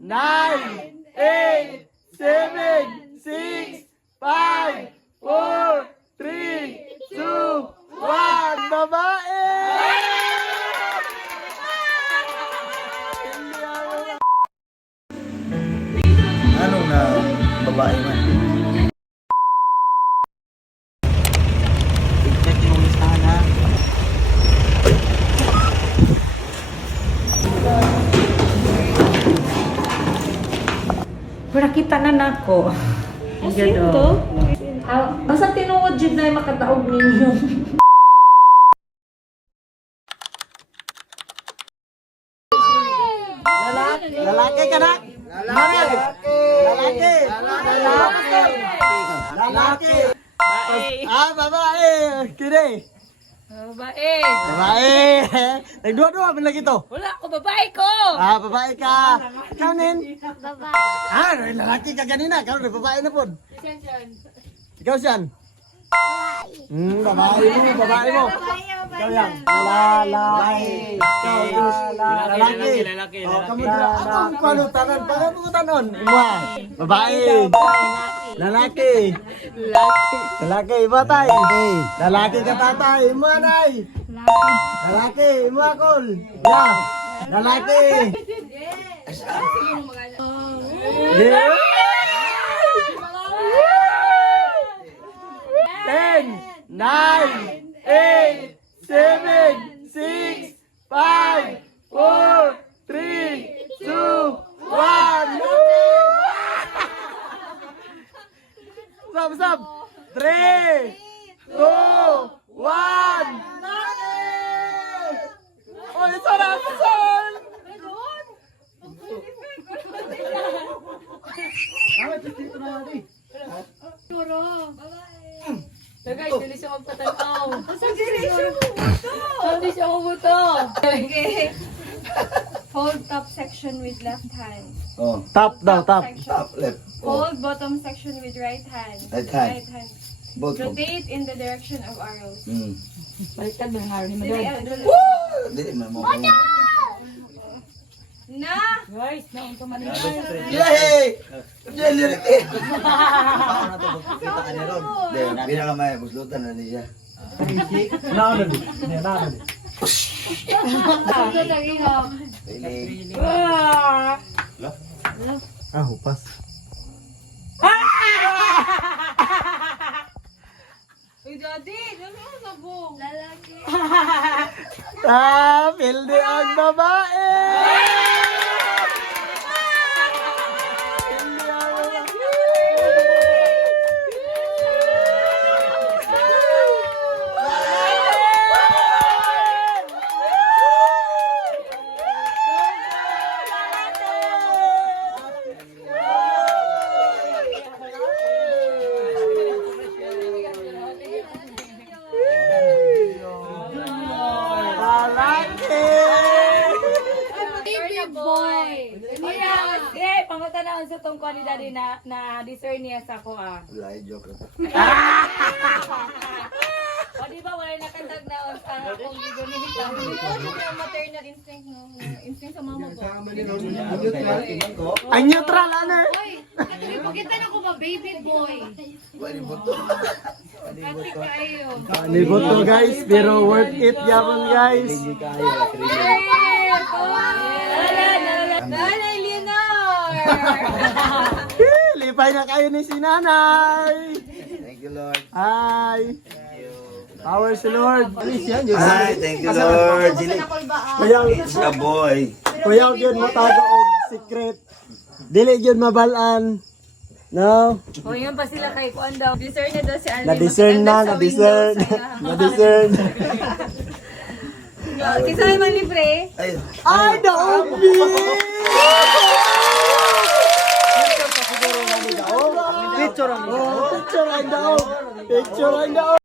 9, 8, 7, 6, 5, 4, 3, 2, 1. Babae! Ano na babae man? Check yung listahan ha. Pero kita na nako. Sino to? Basta tinuod jud na makataog ninyo. Lalaki ka na? Lalaki! Lalaki! Lalaki! Babae! Kini! Babae. Babae! Nagduwa-duwa man lagi to. Wala ko, babae ko. Babae ka. Ikaw nin? Babae. Lalaki ka kanina. Ikaw rin, babae na po. Ikaw siyan? Babae mo, babae mo. Ikaw yan. Lalaki. Ikaw lalaki. Kamu dito. Ang palutanon. Pagkakutanon. Ima. Babae. Lalaki. Lalaki. Iba tay. Lalaki ka tatay. Ima nay. Lalaki. Ima kol. Ya. Lalaki. Yeah. 10, 9, 8, 7, 6, 5, 4, 3, 2, 1. Stop. 3, 2, 1. Oh, it's on Amazon. Guys, dili siya magpatanaw. Hindi siya umuto. Hold top section with left hand. Oh, Top daw, top. top left. Oh, Hold bottom section with right hand. Right hand. Both of. Rotate in the direction of arrows. Baliktad mo yung haro ni Dili, Madonna. Hindi, may mo. Na! Guys, naunto man yung Yay! Jelly! Ako na to, kita ka niya ron. Hindi, pinakamay, buslutan na niya. Naano din. Naano din. Ito lagi ha. Piling. Hupas. Uy, daddy! Ano na po? Lalaki. Pildi ang babae! Pildi ang Pangutanawon sa tong kuan ni daddy na discern niya sa ko ah. Wala, joke lang. O di ba wala nakatag na sa akong gigo ni Hita. Yung maternal instinct, no? Instinct sa mama ko. Ang neutral, ano? Uy! Pagkita na ko ba, baby boy? Pwede mo to. Ate kayo. Libot to guys, pero worth it yapon guys. Nanay Leonor! Lipay na kayo ni si nanay. Thank you, Lord. Hi. Power si Lord. Hi, thank you, Lord. Kuyaw, It's a boy. kuyaw yun mo tago og secret. Dili yun mabalaan. No? O yun pa sila kay kuan daw. Discern niya daw si Alvin. Na-discern na, na-discern. Na-discern. Kisahay man libre. Ay, Ay, daobi! Picture ang daog. Picture ang daog. Picture ang daog.